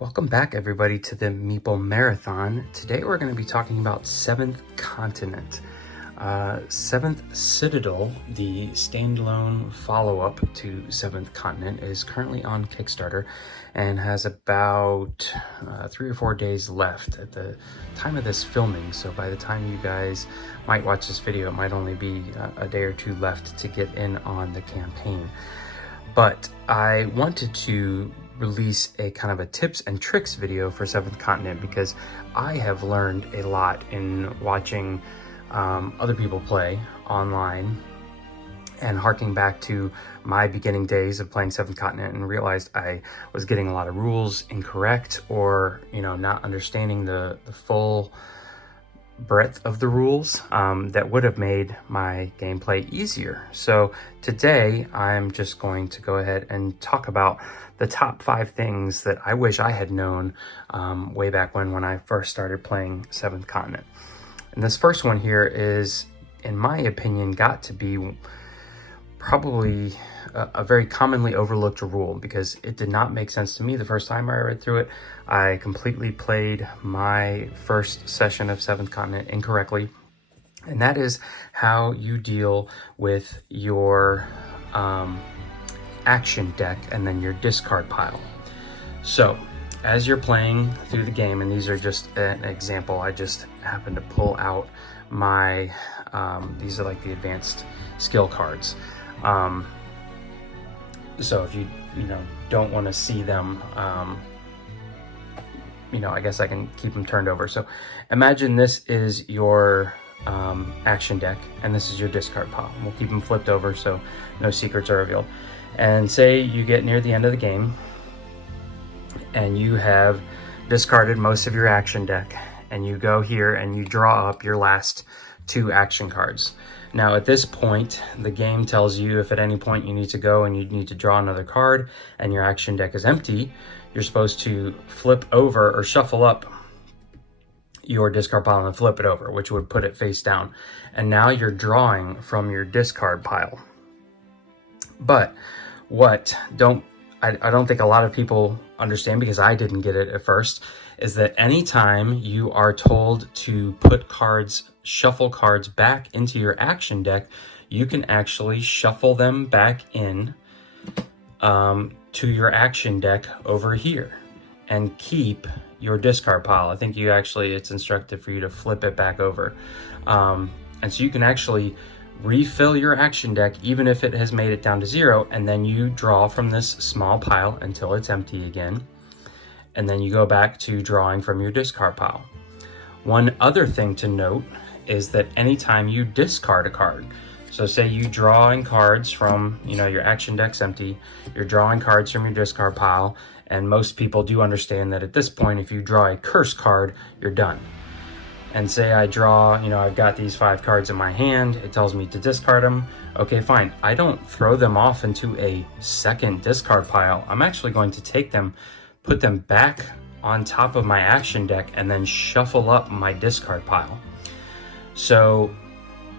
Welcome back, everybody, to the Meeple Marathon. Today we're going to be talking about Seventh Continent. Seventh Citadel, the standalone follow-up to Seventh Continent, is currently on Kickstarter and has about 3 or 4 days left at the time of this filming. So by the time you guys might watch this video, it might only be a day or two left to get in on the campaign. But I wanted to release a kind of a tips and tricks video for Seventh Continent because I have learned a lot in watching other people play online and harking back to my beginning days of playing Seventh Continent, and realized I was getting a lot of rules incorrect, or not understanding the full breadth of the rules that would have made my gameplay easier. So today I'm just going to go ahead and talk about the top 5 things that I wish I had known way back when I first started playing Seventh Continent. And this first one here is, in my opinion, got to be probably a very commonly overlooked rule, because it did not make sense to me the first time I read through it. I completely played my first session of Seventh Continent incorrectly, and that is how you deal with your action deck and then your discard pile. So as you're playing through the game, and these are just an example, I just happened to pull out my these are like the advanced skill cards. So if you don't want to see them, I guess I can keep them turned over. So imagine this is your action deck and this is your discard pile. We'll keep them flipped over so no secrets are revealed. And say you get near the end of the game and you have discarded most of your action deck, and you go here and you draw up your last 2 action cards. Now at this point, the game tells you if at any point you need to go and you need to draw another card and your action deck is empty, you're supposed to flip over or shuffle up your discard pile and flip it over, which would put it face down. And now you're drawing from your discard pile. But I don't think a lot of people understand, because I didn't get it at first, is that anytime you are told to put shuffle cards back into your action deck, you can actually shuffle them back in to your action deck over here and keep your discard pile. I think it's instructed for you to flip it back over. And so you can actually refill your action deck even if it has made it down to 0, and then you draw from this small pile until it's empty again, and then you go back to drawing from your discard pile. One other thing to note is that anytime you discard a card, so say you drawing cards from your action deck's empty, you're drawing cards from your discard pile, and most people do understand that at this point if you draw a curse card, you're done. And say I draw, I've got these 5 cards in my hand, it tells me to discard them. Okay, fine. I don't throw them off into a second discard pile. I'm actually going to take them, put them back on top of my action deck, and then shuffle up my discard pile. So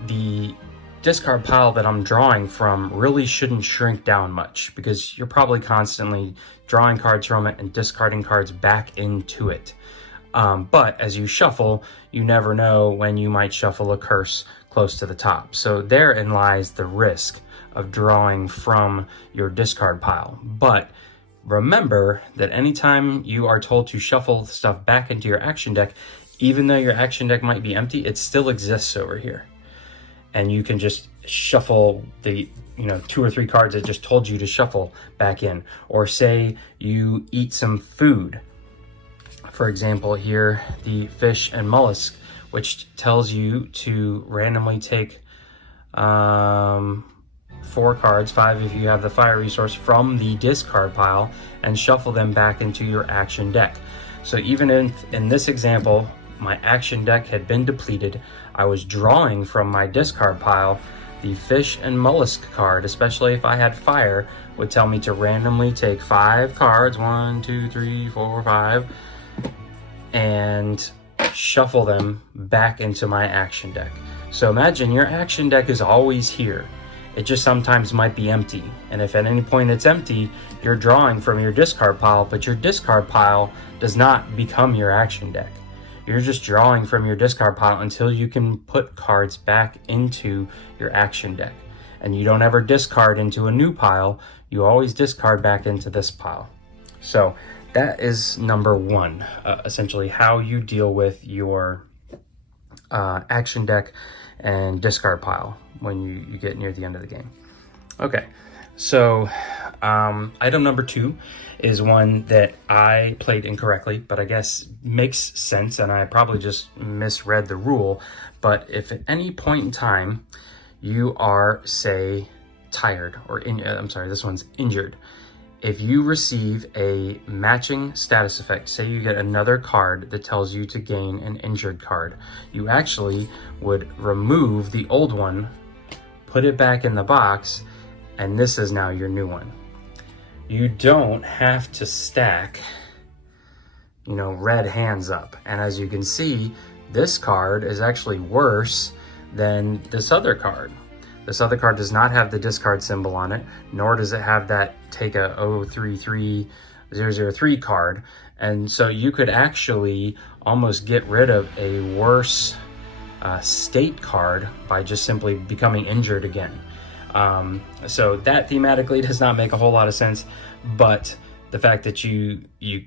the discard pile that I'm drawing from really shouldn't shrink down much, because you're probably constantly drawing cards from it and discarding cards back into it. But as you shuffle, you never know when you might shuffle a curse close to the top. So therein lies the risk of drawing from your discard pile. But remember that anytime you are told to shuffle stuff back into your action deck, even though your action deck might be empty, it still exists over here. And you can just shuffle the 2 or 3 cards that just told you to shuffle back in. Or say you eat some food. For example, here, the fish and mollusk, which tells you to randomly take 4 cards, 5 if you have the fire resource, from the discard pile and shuffle them back into your action deck. So even in this example, my action deck had been depleted. I was drawing from my discard pile. The fish and mollusk card, especially if I had fire, would tell me to randomly take 5 cards, 1, 2, 3, 4, 5, and shuffle them back into my action deck. So imagine your action deck is always here. It just sometimes might be empty. And if at any point it's empty, you're drawing from your discard pile, but your discard pile does not become your action deck. You're just drawing from your discard pile until you can put cards back into your action deck. And you don't ever discard into a new pile, you always discard back into this pile. So that is number one, essentially how you deal with your action deck and discard pile when you get near the end of the game. Okay, so item number two is one that I played incorrectly, but I guess makes sense, and I probably just misread the rule. But if at any point in time you are, say, tired, or this one's injured, if you receive a matching status effect, say you get another card that tells you to gain an injured card, you actually would remove the old one, put it back in the box, and this is now your new one. You don't have to stack, red hands up. And as you can see, this card is actually worse than this other card. This other card does not have the discard symbol on it, nor does it have that take a 033003 card. And so you could actually almost get rid of a worse state card by just simply becoming injured again. So that thematically does not make a whole lot of sense, but the fact that you're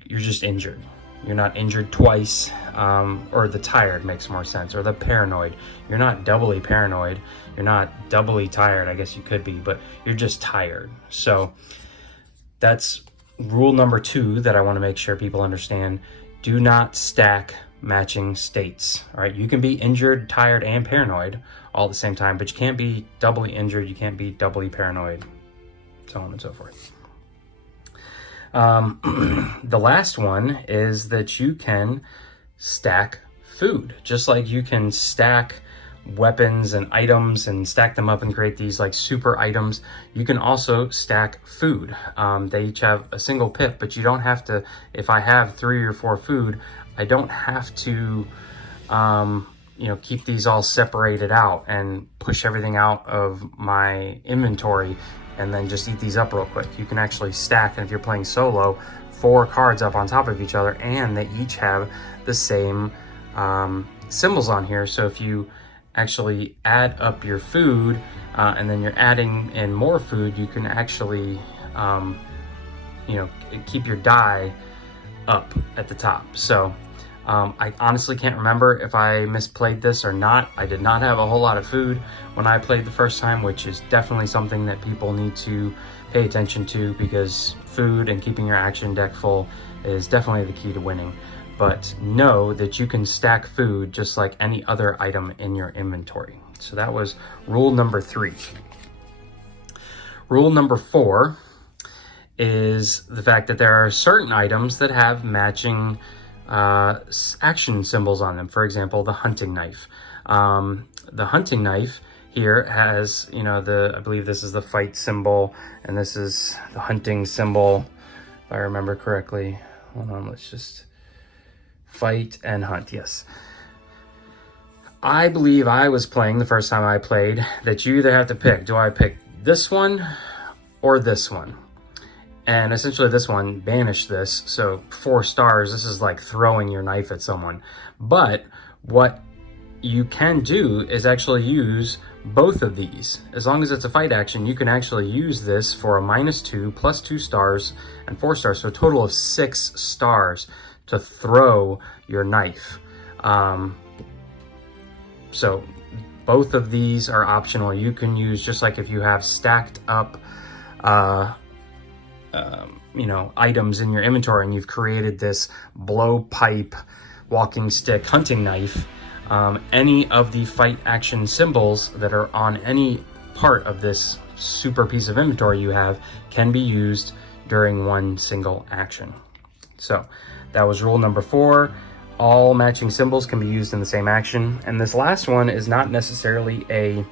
just injured. You're not injured twice, or the tired makes more sense, or the paranoid. You're not doubly paranoid. You're not doubly tired. I guess you could be, but you're just tired. So that's rule number two that I want to make sure people understand. Do not stack matching states. All right, you can be injured, tired, and paranoid all at the same time, but you can't be doubly injured. You can't be doubly paranoid, so on and so forth. The last one is that you can stack food, just like you can stack weapons and items and stack them up and create these like super items. You can also stack food. They each have a single pip, but you don't have to. If I have 3 or 4 food, I don't have to keep these all separated out and push everything out of my inventory and then just eat these up real quick. You can actually stack, and if you're playing solo, 4 cards up on top of each other, and they each have the same symbols on here. So if you actually add up your food and then you're adding in more food, you can actually keep your die up at the top. So I honestly can't remember if I misplayed this or not. I did not have a whole lot of food when I played the first time, which is definitely something that people need to pay attention to, because food and keeping your action deck full is definitely the key to winning. But know that you can stack food just like any other item in your inventory. So that was rule number 3. Rule number 4 is the fact that there are certain items that have matching action symbols on them. For example, the hunting knife. The hunting knife here has, I believe this is the fight symbol, and this is the hunting symbol, if I remember correctly. Hold on, let's just fight and hunt. Yes. I believe I was playing the first time I played that you either have to pick, do I pick this one or this one? And essentially this one, banish this. So 4 stars, this is like throwing your knife at someone. But what you can do is actually use both of these. As long as it's a fight action, you can actually use this for a -2, +2 stars, and 4 stars. So a total of 6 stars to throw your knife. So both of these are optional. You can use, just like if you have stacked up items in your inventory and you've created this blowpipe, walking stick, hunting knife, any of the fight action symbols that are on any part of this super piece of inventory you have can be used during one single action. So that was rule number 4. All matching symbols can be used in the same action. And this last one is not necessarily a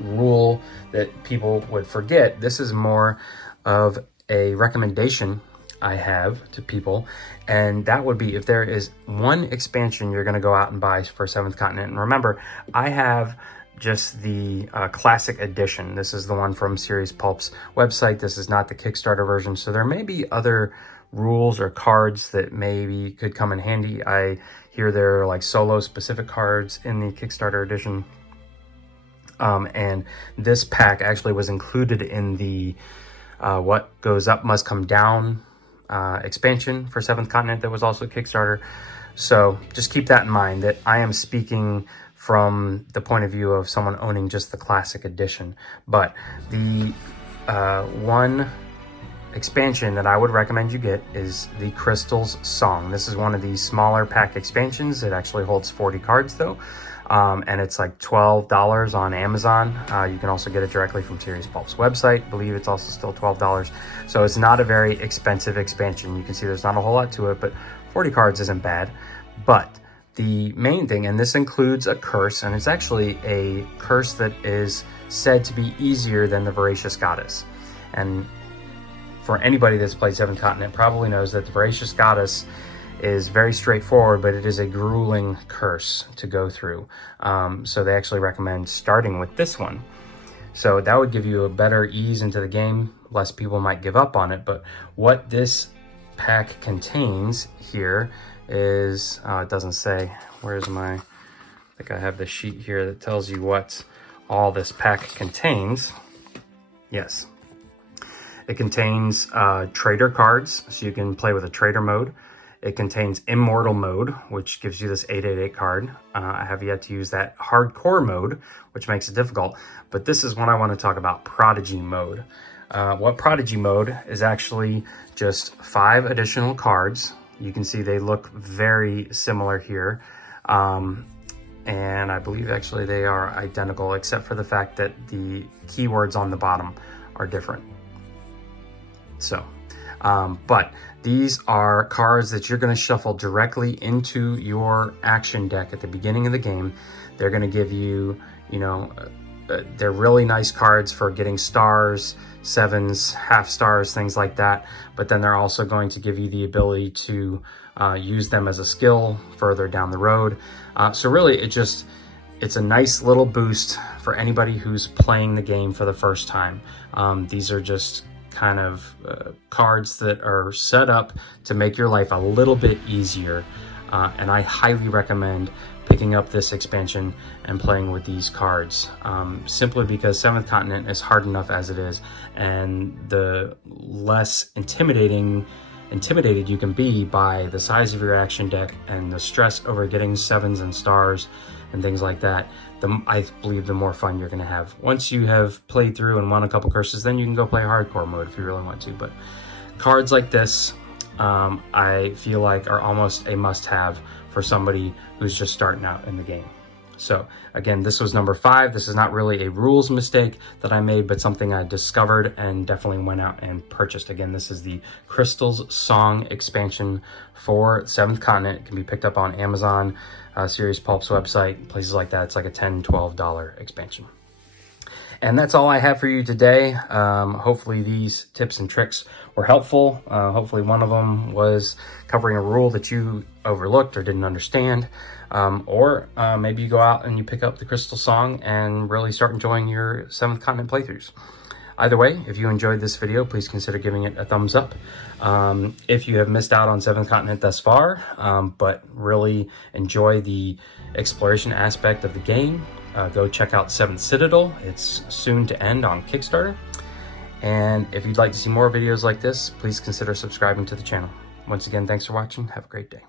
rule that people would forget. This is more of a recommendation I have to people, and that would be if there is one expansion you're going to go out and buy for 7th Continent. And remember, I have just the classic edition. This is the one from Serious Pulp's website. This is not the Kickstarter version, so there may be other rules or cards that maybe could come in handy. I hear there are like solo specific cards in the Kickstarter edition. And this pack actually was included in the What Goes Up Must Come Down expansion for 7th Continent that was also Kickstarter. So just keep that in mind, that I am speaking from the point of view of someone owning just the classic edition. But the one expansion that I would recommend you get is the Crystal's Song. This is one of these smaller pack expansions. It actually holds 40 cards though. And it's like $12 on Amazon. You can also get it directly from Serious Pulp's website. I believe it's also still $12. So it's not a very expensive expansion. You can see there's not a whole lot to it, but 40 cards isn't bad. But the main thing, and this includes a curse, and it's actually a curse that is said to be easier than the Voracious Goddess. And for anybody that's played 7th Continent probably knows that the Voracious Goddess is very straightforward, but it is a grueling curse to go through. So they actually recommend starting with this one. So that would give you a better ease into the game. Less people might give up on it. But what this pack contains here is, it doesn't say, where's my, I think I have the sheet here that tells you what all this pack contains. Yes. It contains trader cards, so you can play with a trader mode. It contains Immortal Mode, which gives you this 888 card. I have yet to use that Hardcore Mode, which makes it difficult. But this is what I want to talk about, Prodigy Mode. What Prodigy Mode is actually just 5 additional cards. You can see they look very similar here. And I believe actually they are identical, except for the fact that the keywords on the bottom are different. So, but these are cards that you're going to shuffle directly into your action deck at the beginning of the game. They're going to give you, you know, they're really nice cards for getting stars, 7s, half stars, things like that. But then they're also going to give you the ability to use them as a skill further down the road. So really, it's a nice little boost for anybody who's playing the game for the first time. These are just kind of cards that are set up to make your life a little bit easier, and I highly recommend picking up this expansion and playing with these cards, simply because 7th Continent is hard enough as it is, and the less intimidated you can be by the size of your action deck and the stress over getting 7s and stars and things like that, I believe the more fun you're going to have. Once you have played through and won a couple curses, then you can go play hardcore mode if you really want to. But cards like this, I feel like are almost a must-have for somebody who's just starting out in the game. So again, this was number 5. This is not really a rules mistake that I made, but something I discovered and definitely went out and purchased. Again, this is the Crystal's Song expansion for 7th Continent. It can be picked up on Amazon, Serious Pulp's website, places like that. It's like a $10, $12 expansion. And that's all I have for you today. Hopefully these tips and tricks were helpful. Hopefully one of them was covering a rule that you overlooked or didn't understand. Or maybe you go out and you pick up the Crystal Song and really start enjoying your 7th Continent playthroughs. Either way, if you enjoyed this video, please consider giving it a thumbs up. If you have missed out on 7th Continent thus far, but really enjoy the exploration aspect of the game, go check out 7th Citadel. It's soon to end on Kickstarter. And if you'd like to see more videos like this, please consider subscribing to the channel. Once again, thanks for watching. Have a great day.